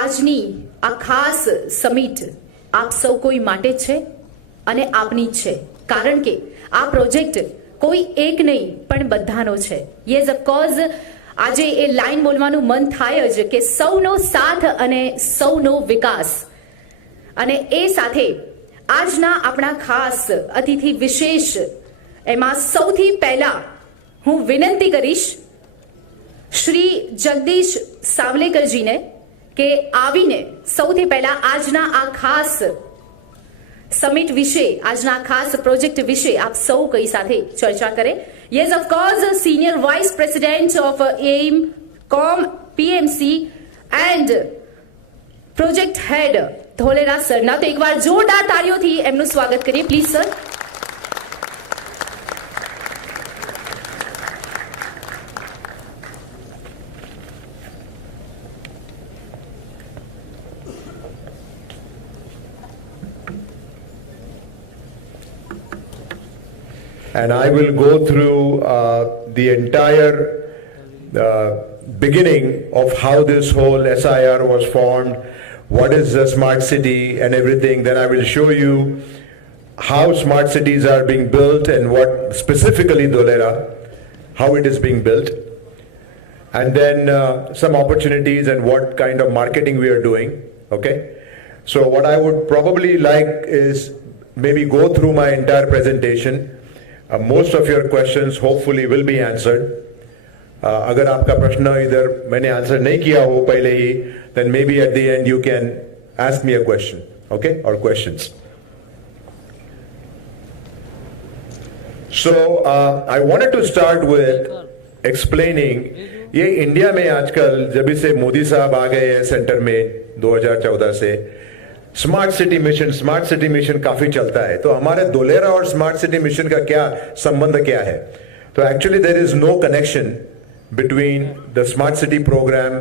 આજની આ ખાસ સમિટ આપ સૌ કોઈ માટે છે અને આપની જ છે, કારણ કે આ પ્રોજેક્ટ કોઈ એક નહીં પણ બધાનો છે. યસ ઓફકોર્સ આજે એ લાઈન બોલવાનું મન થાય જ કે સૌનો સાથ અને સૌનો વિકાસ. અને એ સાથે આજના આપણા ખાસ અતિથિ વિશેષ એમાં સૌથી પહેલા હું વિનંતી કરીશ શ્રી જગદીશ સાવલેકરજીને કે આવીને સૌથી પહેલા આજના આ ખાસ સમિટ વિશે, આજના ખાસ પ્રોજેક્ટ વિશે આપ સૌ કઈ સાથે ચર્ચા કરે. Yes of course senior vice president of એઇમ કોમ PMC and project head Dholera સરના. તો એકવાર જોરદાર તાળીઓથી એમનું સ્વાગત કરીએ please sir. And I will go through the entire beginning of how this whole SIR was formed, what is a smart city and everything. Then I will show you how smart cities are being built and what specifically Dholera, how it is being built. And then some opportunities and what kind of marketing we are doing. Okay. So what I would probably like is maybe go through my entire presentation. Most of your questions hopefully will be answered. अगर आपका प्रश्न इधर मैंने answer नहीं किया हो पहले ही, then maybe at the end you can ask me a question, okay, or questions. So I wanted to start with explaining ये इंडिया में आजकल जब से मोदी साहब आ गए हैं सेंटर में 2014 से स्मार्ट सिटी मिशन काफी चलता है. तो हमारे धोलेरा और स्मार्ट सिटी मिशन का क्या संबंध क्या है? तो actually there is no connection between the smart city programme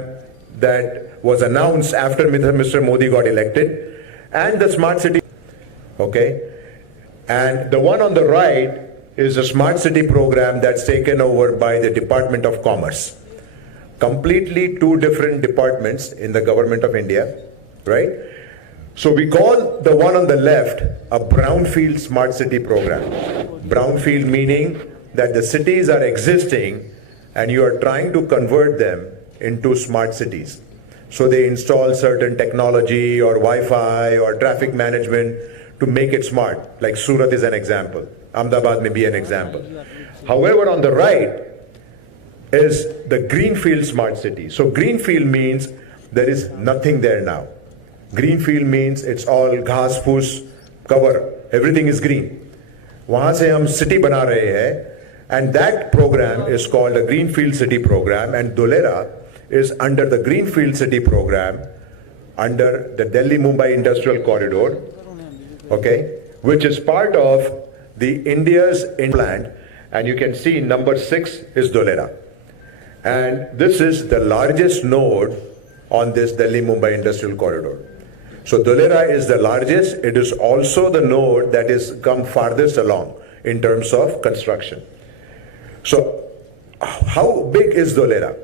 that was announced after mister Modi got elected and the smart city. Okay, and the one on the right is the smart city programme that's taken over by the department of commerce. Completely two different departments in the government of India, right? So we call the one on the left a brownfield smart city program. Brownfield meaning that the cities are existing and you are trying to convert them into smart cities. So they install certain technology or Wi-Fi or traffic management to make it smart. Like Surat is an example. Ahmedabad may be an example. However, on the right is the greenfield smart city. So greenfield means there is nothing there now. Greenfield means it's all घास फूस cover, everything is green. वहाँ से हम city बना रहे हैं, and that program is called a greenfield city program, and Dholera is under the greenfield city program under the Delhi-Mumbai Industrial Corridor, okay, which is part of the India's plan, and you can see number 6 is Dholera. And this is the largest node on this Delhi-Mumbai Industrial Corridor. So Dholera is the largest. It is also the node that is come farthest along in terms of construction. So how big is Dholera?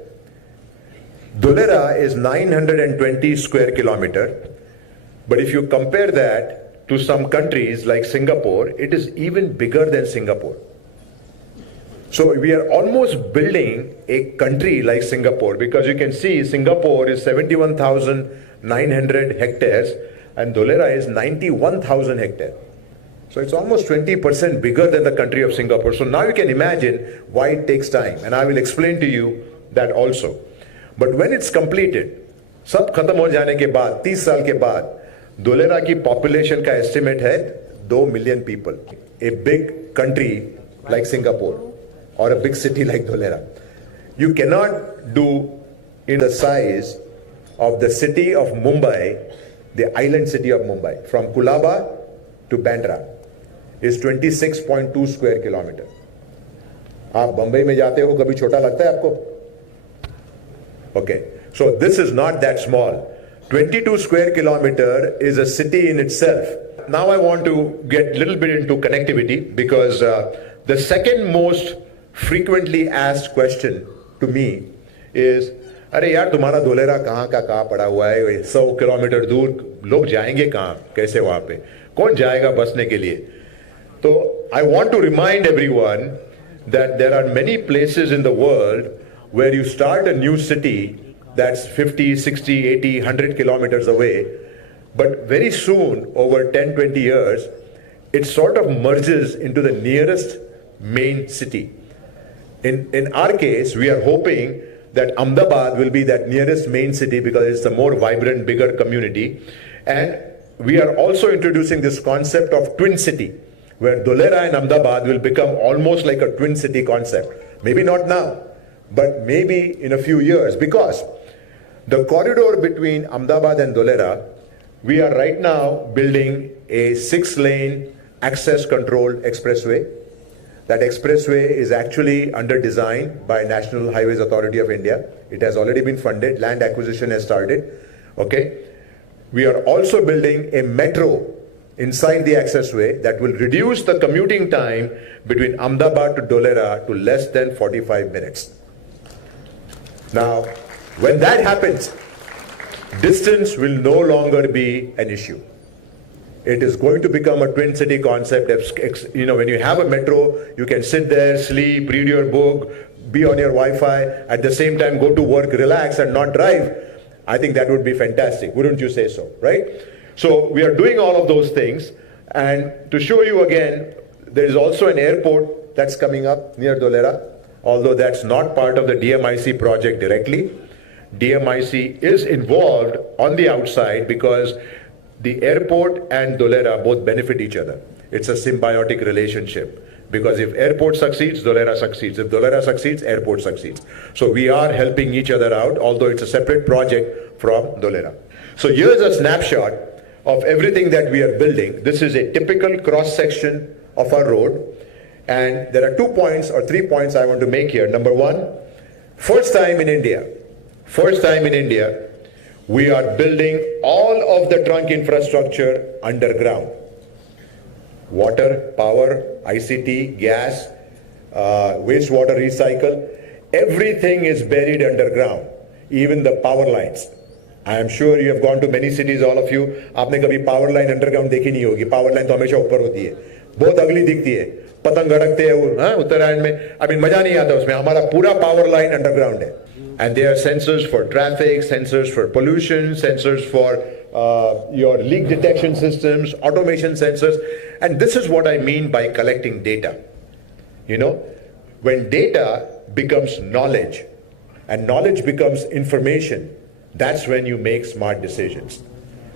Dholera is 920 square kilometer. But if you compare that to some countries like Singapore, it is even bigger than Singapore. So we are almost building a country like Singapore, because you can see Singapore is 71,900 hectares and Dholera is 91,000 hectares. So it's almost 20% bigger than the country of Singapore. So now you can imagine why it takes time, and I will explain to you that also. But when it's completed, सब खत्म हो जाने के बाद 30 साल के बाद Dholera की population का estimate है 2 million people. A big country like Singapore or a big city like Dholera. You cannot do in the size of the city of Mumbai, the island city of Mumbai, from Kulaba to Bandra is 26.2 square kilometer. आप बंबई में जाते हो, कभी छोटा लगता है आपको? Okay, so this is not that small. 22 square kilometer is a city in itself. Now I want to get a little bit into connectivity, because the second most frequently asked question to me is अरे यार तुम्हारा धोलेरा कहाँ का कहाँ पड़ा हुआ है, 100 kilometre दूर, लोग जाएंगे कहाँ, कैसे वहां पे, कौन जाएगा बसने के लिए? तो I want to remind everyone that there are many places in the world where you start a new city that's 50, 60, 80, 100 kilometers away, but very soon, over 10, 20 years, it sort of merges into the nearest main city. In our case, we are hoping that Ahmedabad will be that nearest main city because it's a more vibrant, bigger community. And we are also introducing this concept of twin city, where Dholera and Ahmedabad will become almost like a twin city concept. Maybe not now, but maybe in a few years, because the corridor between Ahmedabad and Dholera, we are right now building a 6-lane access controlled expressway. That expressway is actually under design by National Highways Authority of India. It has already been funded, land acquisition has started, okay? We are also building a metro inside the accessway that will reduce the commuting time between Ahmedabad to Dholera to less than 45 minutes. Now, when that happens, distance will no longer be an issue. It is going to become a twin city concept. You know, when you have a metro, you can sit there, sleep, read your book, be on your Wi-Fi, at the same time go to work, relax and not drive. I think that would be fantastic. Wouldn't you say so, right? So we are doing all of those things. And to show you again, there is also an airport that's coming up near Dholera, although that's not part of the DMIC project directly. DMIC is involved on the outside because the airport and Dholera both benefit each other. It's a symbiotic relationship because if airport succeeds, Dholera succeeds. If Dholera succeeds, airport succeeds. So we are helping each other out, although it's a separate project from Dholera. So here's a snapshot of everything that we are building. This is a typical cross-section of our road. And there are 2 points or 3 points I want to make here. Number one, first time in India, we are building all of the trunk infrastructure underground. Water, power, ICT, gas, wastewater recycle, everything is buried underground, even the power lines. I am sure you have gone to many cities, all of you. आपने कभी power line underground देखी नहीं होगी. Power line तो हमेशा ऊपर होती है, बहुत अगली दिखती है, पतंग गड़कते हैं उत्तरायण में, अभी मजा नहीं आता उसमें. हमारा पूरा power line underground है. And there are sensors for traffic, sensors for pollution, sensors for your leak detection systems, automation sensors. And this is what I mean by collecting data. You know, when data becomes knowledge and knowledge becomes information, that's when you make smart decisions.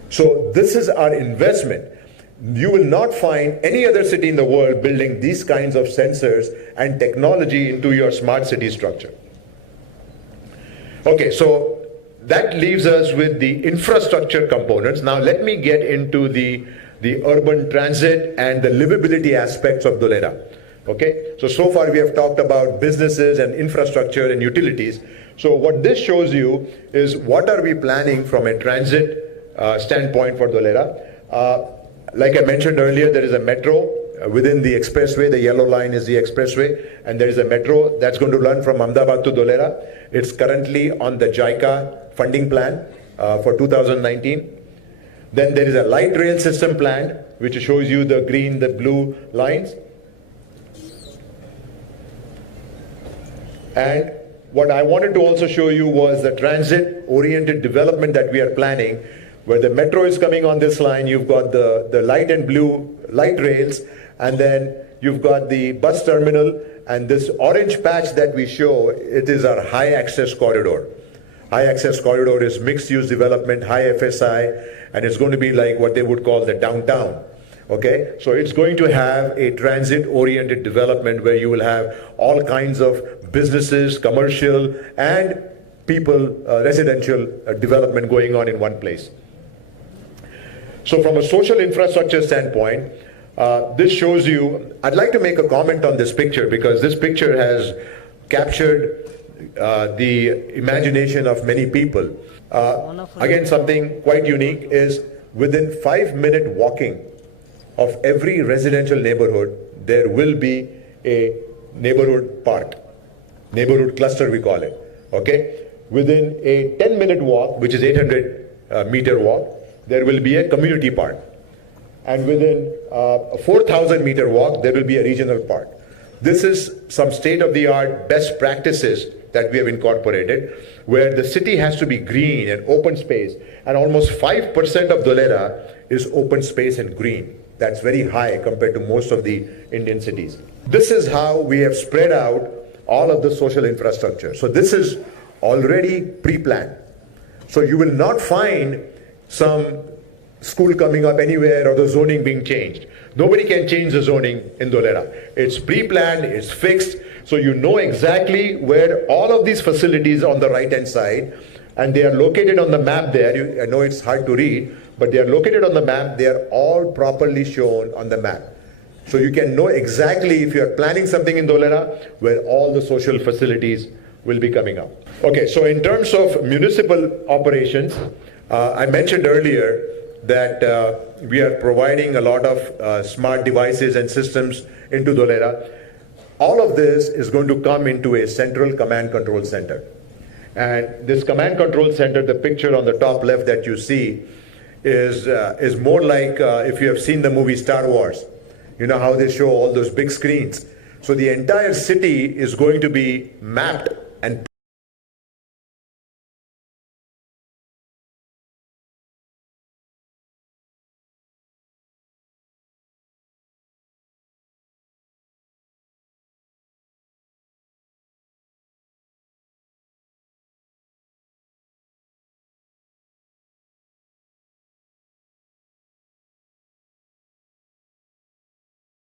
So this is our investment. You will not find any other city in the world building these kinds of sensors and technology into your smart city structure. Okay, so that leaves us with the infrastructure components. Now let me get into the urban transit and the livability aspects of Dholera. Okay, so far we have talked about businesses and infrastructure and utilities. So what this shows you is what are we planning from a transit standpoint for Dholera. Like I mentioned earlier, there is a metro within the expressway. The yellow line is the expressway, and there is a metro that's going to run from Ahmedabad to Dholera. It's currently on the JICA funding plan for 2019. Then there is a light rail system plan, which shows you the green, the blue lines. And what I wanted to also show you was the transit-oriented development that we are planning, where the metro is coming on this line. You've got the light and blue light rails, and then you've got the bus terminal, and this orange patch that we show, it is our high access corridor. High access corridor is mixed use development, high FSI, and it's going to be like what they would call the downtown. Okay, so it's going to have a transit-oriented development where you will have all kinds of businesses, commercial, and people, residential development going on in one place. So from a social infrastructure standpoint, this shows you, I'd like to make a comment on this picture because this picture has captured the imagination of many people. Again, something quite unique is within 5-minute walking of every residential neighborhood, there will be a neighborhood park, neighborhood cluster we call it, okay? within a 10-minute walk, which is 800-meter walk, there will be a community park. And within a 4,000-meter walk, there will be a regional park. This is some state-of-the-art best practices that we have incorporated, where the city has to be green and open space, and almost 5% of Dholera is open space and green. That's very high compared to most of the Indian cities. This is how we have spread out all of the social infrastructure. So this is already pre-planned. So you will not find some school coming up anywhere or the zoning being changed. Nobody can change the zoning in Dholera. It's pre-planned, it's fixed, so you know exactly where all of these facilities on the right-hand side, and they are located on the map there. I know it's hard to read, but they are located on the map. They are all properly shown on the map. So you can know exactly if you are planning something in Dholera where all the social facilities will be coming up. Okay, so in terms of municipal operations, I mentioned earlier that we are providing a lot of smart devices and systems into Dholera. All of this is going to come into a central command control center. And this command control center, the picture on the top left that you see, is more like if you have seen the movie Star Wars. You know how they show all those big screens. So the entire city is going to be mapped and